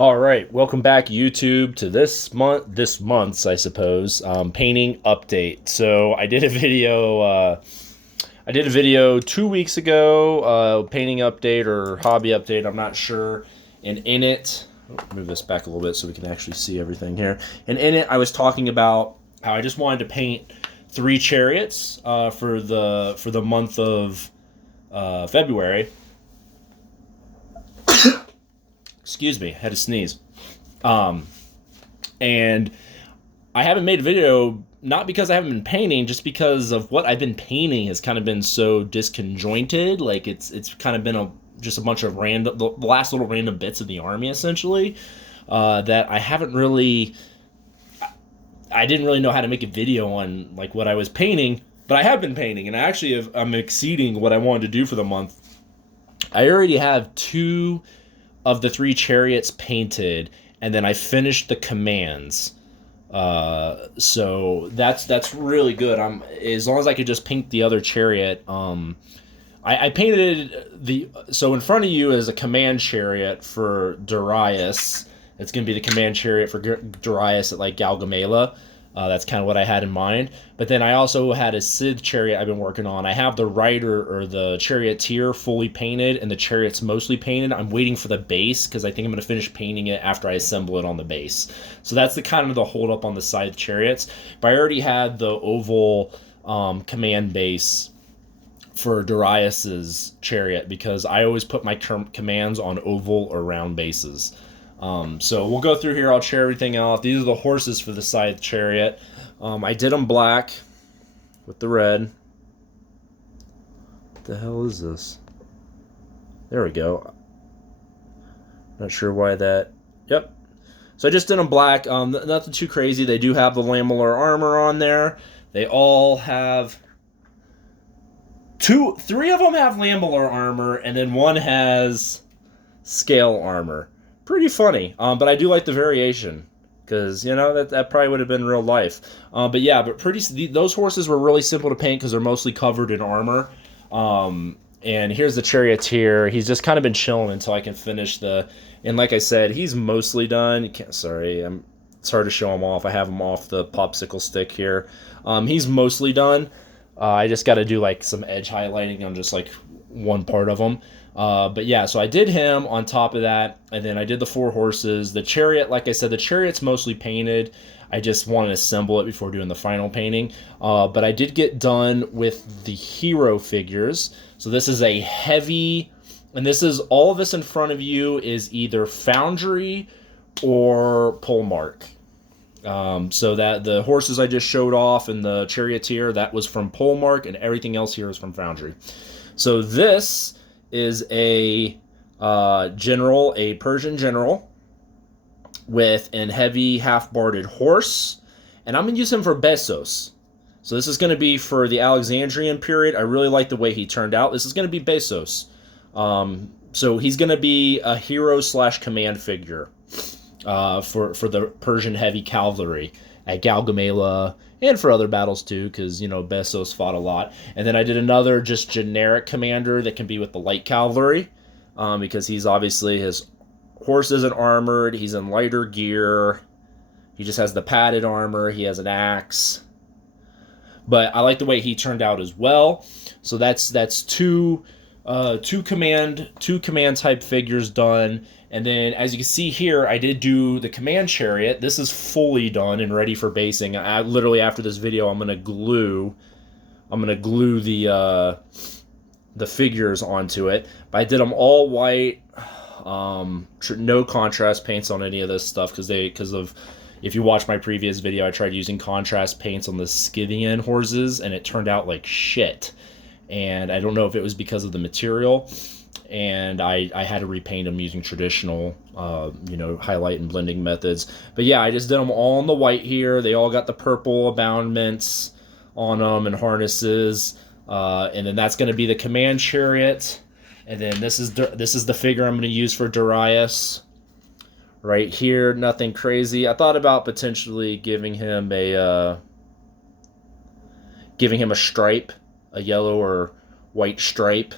All right, welcome back, YouTube, to this month's, I suppose, painting update. So I did a video 2 weeks ago, painting update or hobby update. I'm not sure. And in it, move this back a little bit so we can actually see everything here. And in it, I was talking about how I just wanted to paint 3 chariots for the month of February. Excuse me, had to sneeze. Um, and I haven't made a video not because I haven't been painting, just because of what I've been painting has kind of been so disconjointed. Like it's kind of been just a bunch of the last little random bits of the army essentially that I haven't really. I didn't really know how to make a video on like what I was painting, but I have been painting, and I'm exceeding what I wanted to do for the month. I already have 2 of the 3 chariots painted, and then I finished the commands. So that's really good. As long as I could just paint the other chariot. I painted so in front of you is a command chariot for Darius. It's gonna be the command chariot for Darius at like Galgamela. That's kind of what I had in mind. But then I also had a Sith chariot I've been working on. I have the rider or the charioteer fully painted, and the chariot's mostly painted. I'm waiting for the base because I think I'm going to finish painting it after I assemble it on the base. So that's the kind of the hold up on the side chariots. But I already had the oval command base for Darius's chariot because I always put my commands on oval or round bases. So we'll go through here. I'll share everything off. These are the horses for the side chariot. I did them black with the red. What the hell is this? There we go. Not sure why that. Yep. So I just did them black. Nothing too crazy. They do have the lamellar armor on there. They all have three of them have lamellar armor, and then one has scale armor. Pretty funny, but I do like the variation because that probably would have been real life. But yeah, those horses were really simple to paint because they're mostly covered in armor. And here's the charioteer. He's just kind of been chilling until I can finish and like I said, he's mostly done. It's hard to show him off. I have him off the popsicle stick here. He's mostly done. I just got to do like some edge highlighting on just like one part of him. But yeah, so I did him on top of that, and then I did the 4 horses. The chariot, like I said, the chariot's mostly painted. I just wanted to assemble it before doing the final painting. But I did get done with the hero figures. So this is a heavy, and all of this in front of you is either Foundry or Polemark. So that the horses I just showed off and the charioteer, that was from Polemark, and everything else here is from Foundry. So this is a general, a Persian general with an heavy half-barded horse, and I'm going to use him for Bessos. So this is going to be for the Alexandrian period. I really like the way he turned out. This is going to be Bessos. So he's going to be a hero/command figure for the Persian heavy cavalry at Galgamela, and for other battles too, because Bessos fought a lot. And then I did another just generic commander that can be with the light cavalry, because he's obviously, his horse isn't armored, he's in lighter gear, he just has the padded armor, he has an axe. But I like the way he turned out as well. So that's two command type figures done. And then, as you can see here, I did do the command chariot. This is fully done and ready for basing. Literally after this video, I'm gonna glue the figures onto it. But I did them all white. No contrast paints on any of this stuff because if you watch my previous video, I tried using contrast paints on the Scythian horses, and it turned out like shit. And I don't know if it was because of the material. And I had to repaint them using traditional, highlight and blending methods. But yeah, I just did them all in the white here. They all got the purple aboundments on them and harnesses. And then that's going to be the command chariot. And then this is the figure I'm going to use for Darius. Right here, nothing crazy. I thought about potentially giving him a stripe, a yellow or white stripe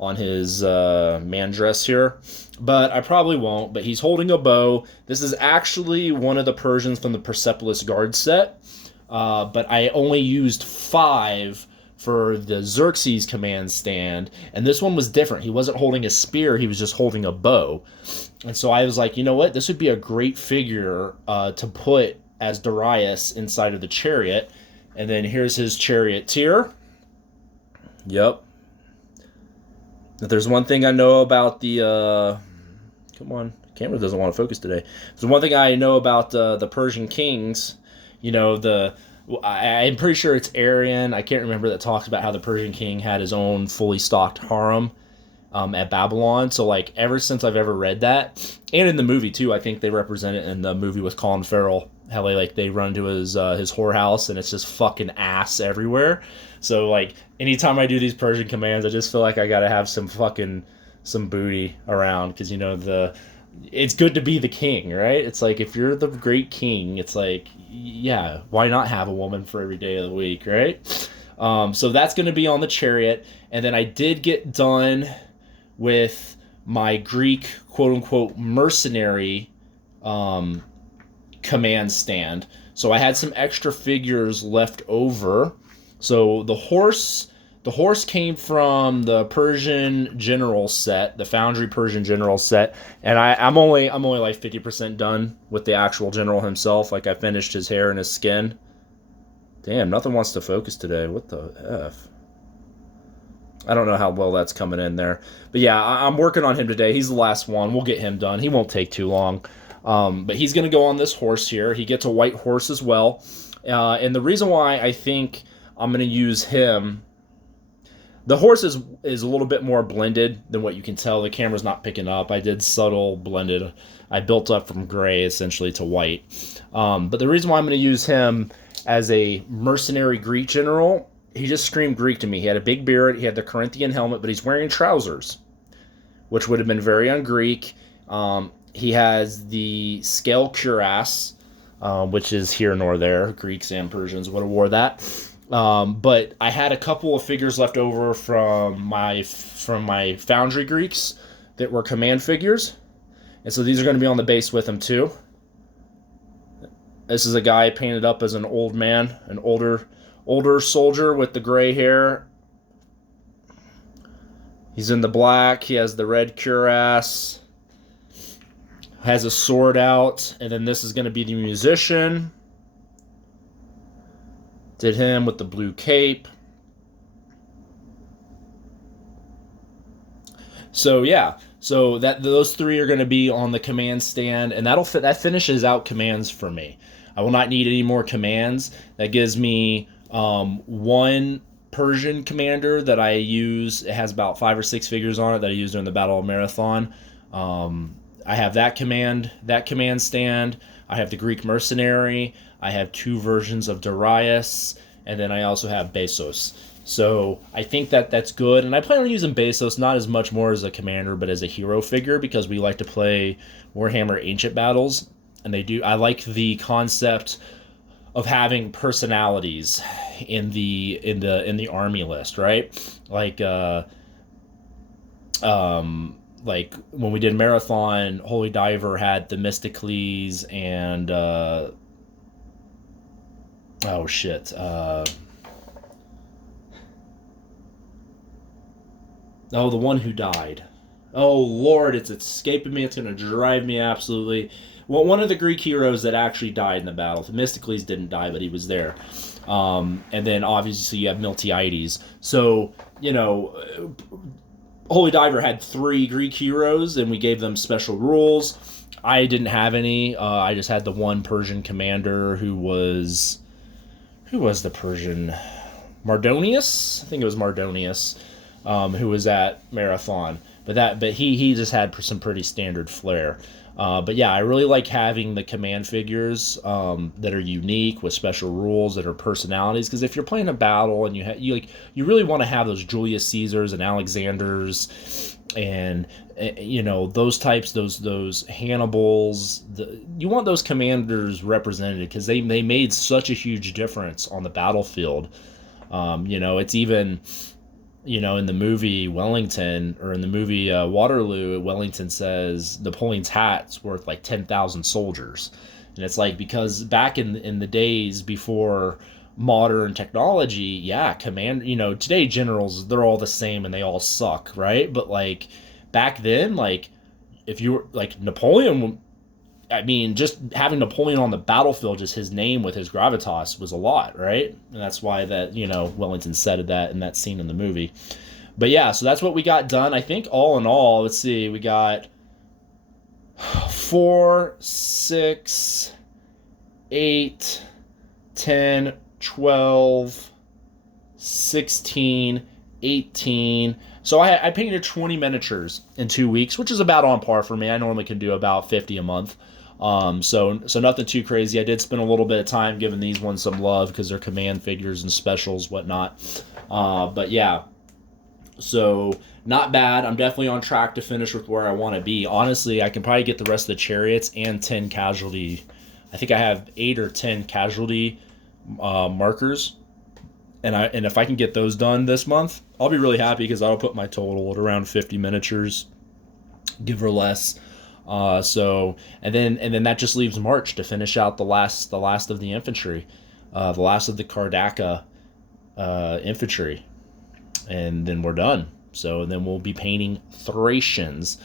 on his man dress here, but I probably won't. But he's holding a bow. This is actually one of the Persians from the Persepolis Guard set, but I only used 5 for the Xerxes command stand, and this one was different. He wasn't holding a spear, he was just holding a bow. And so I was like, you know what, this would be a great figure to put as Darius inside of the chariot. And then here's his charioteer. Yep. If there's one thing I know about the come on, camera doesn't want to focus today. There's one thing I know about the Persian kings, you know, I'm pretty sure it's Arian, I can't remember, that talks about how the Persian king had his own fully stocked harem at Babylon. So, like, ever since I've ever read that, and in the movie, too, I think they represent it in the movie with Colin Farrell, how they run to his whorehouse, and it's just fucking ass everywhere. So, like, anytime I do these Persian commands, I just feel like I gotta have some booty around, because, you know, it's good to be the king, right? It's like, if you're the great king, it's like, yeah, why not have a woman for every day of the week, right? So that's going to be on the chariot. And then I did get done with my Greek, quote-unquote, mercenary command stand. So I had some extra figures left over. So the horse came from the Persian general set, the Foundry Persian general set, and I'm only like 50% done with the actual general himself. Like, I finished his hair and his skin. Damn, nothing wants to focus today. What the F? I don't know how well that's coming in there. But yeah, I'm working on him today. He's the last one. We'll get him done. He won't take too long. But he's going to go on this horse here. He gets a white horse as well. And the reason why I think I'm going to use him... The horse is a little bit more blended than what you can tell. The camera's not picking up. I did subtle blended. I built up from gray, essentially, to white. But the reason why I'm going to use him as a mercenary Greek general, he just screamed Greek to me. He had a big beard. He had the Corinthian helmet, but he's wearing trousers, which would have been very un-Greek. He has the scale cuirass, which is here nor there. Greeks and Persians would have wore that. But I had a couple of figures left over from my Foundry Greeks that were command figures. And so these are going to be on the base with him too. This is a guy painted up as an old man, an older soldier with the gray hair. He's in the black. He has the red cuirass. Has a sword out. And then this is going to be the musician. Did him with the blue cape. So yeah, so those 3 are going to be on the command stand, and that finishes out commands for me. I will not need any more commands. That gives me 1 Persian commander that I use. It has about 5 or 6 figures on it that I used during the Battle of Marathon. I have that command stand. I have the Greek Mercenary. I have 2 versions of Darius, and then I also have Bezos. So I think that's good, and I plan on using Bezos not as much more as a commander, but as a hero figure, because we like to play Warhammer Ancient Battles, and I like the concept of having personalities in the army list, right? Like when we did Marathon, Holy Diver had Themistocles and oh shit. The one who died. Oh Lord, it's escaping me. It's gonna drive me absolutely. Well, one of the Greek heroes that actually died in the battle. Themistocles didn't die, but he was there. And then obviously you have Miltiades. So, you know, Holy Diver had 3 Greek heroes, and we gave them special rules. I didn't have any. I just had the 1 Persian commander who was the Persian? Mardonius? I think it was Mardonius, who was at Marathon. But he just had some pretty standard flair. But yeah, I really like having the command figures that are unique with special rules that are personalities. Because if you're playing a battle and you really want to have those Julius Caesars and Alexanders and you know those types, those Hannibals. You want those commanders represented because they made such a huge difference on the battlefield. You know, it's even in the movie Wellington, or in the movie Waterloo, Wellington says Napoleon's hat's worth like 10,000 soldiers. And it's like, because back in the days before modern technology, yeah, today generals, they're all the same and they all suck, right? But like back then, like if you were like Napoleon, I mean, just having Napoleon on the battlefield, just his name with his gravitas was a lot, right? And that's why that, Wellington said that in that scene in the movie. But yeah, so that's what we got done. I think all in all, let's see, we got 4, 6, 8, 10, 12, 16, 18. So I painted 20 miniatures in 2 weeks, which is about on par for me. I normally can do about 50 a month. So nothing too crazy. I did spend a little bit of time giving these ones some love because they're command figures and specials, whatnot. But yeah, so not bad. I'm definitely on track to finish with where I want to be. Honestly, I can probably get the rest of the chariots and 10 casualty. I think I have 8 or 10 casualty markers. And if I can get those done this month, I'll be really happy, because that'll put my total at around 50 miniatures, give or less. And then that just leaves March to finish out the last of the infantry, the last of the Kardaka infantry, and then we're done. So then we'll be painting Thracians,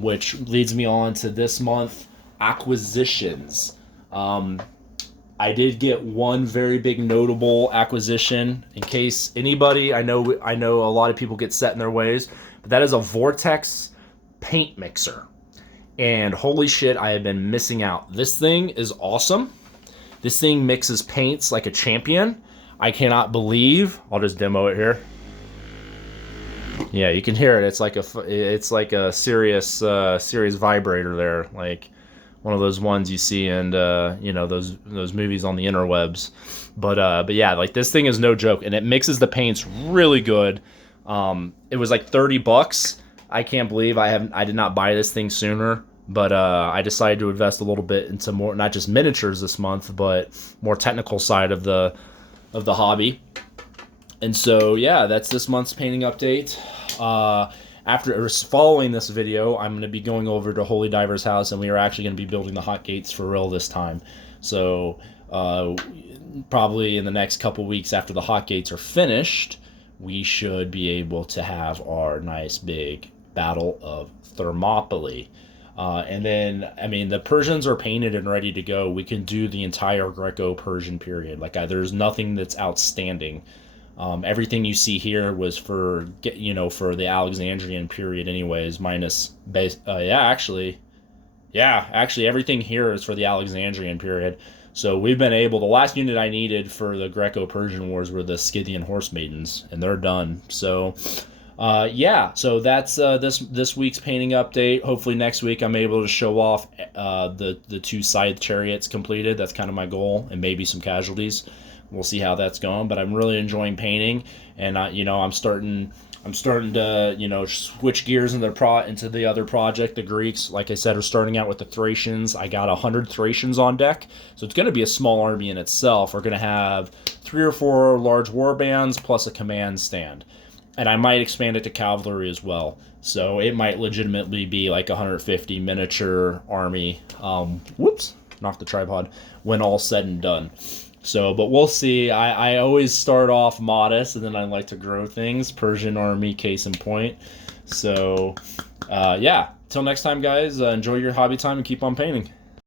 which leads me on to this month, acquisitions. I did get one very big notable acquisition. In case anybody, I know a lot of people get set in their ways, but that is a Vortex paint mixer. And holy shit, I have been missing out. This thing is awesome. This thing mixes paints like a champion. I cannot believe. I'll just demo it here. Yeah, you can hear it. It's like a serious vibrator there, like one of those ones you see in those movies on the interwebs. But yeah, like this thing is no joke, and it mixes the paints really good. It was like $30. I can't believe I did not buy this thing sooner. But I decided to invest a little bit into more, not just miniatures this month, but more technical side of the hobby. And so yeah, that's this month's painting update. Following this video, I'm going to be going over to Holy Diver's house, and we are actually going to be building the hot gates for real this time. So probably in the next couple weeks after the hot gates are finished, we should be able to have our nice big Battle of Thermopylae. And then, I mean, the Persians are painted and ready to go. We can do the entire Greco-Persian period. Like, there's nothing that's outstanding. Everything you see here was for the Alexandrian period anyways, minus actually everything here is for the Alexandrian period. So we've been able, the last unit I needed for the Greco-Persian wars were the Scythian horse maidens, and they're done. So so that's this week's painting update. Hopefully next week I'm able to show off the 2 side chariots completed. That's kind of my goal, and maybe some casualties. We'll see how that's going, but I'm really enjoying painting, and I'm starting to switch gears into the other project. The Greeks, like I said, are starting out with the Thracians. I got 100 Thracians on deck, so it's going to be a small army in itself. We're going to have 3 or 4 large war bands plus a command stand, and I might expand it to cavalry as well. So it might legitimately be like 150 miniature army. Whoops, knocked the tripod. When all said and done. So, but we'll see. I always start off modest, and then I like to grow things. Persian army, case in point. So, yeah. Till next time, guys. Enjoy your hobby time and keep on painting.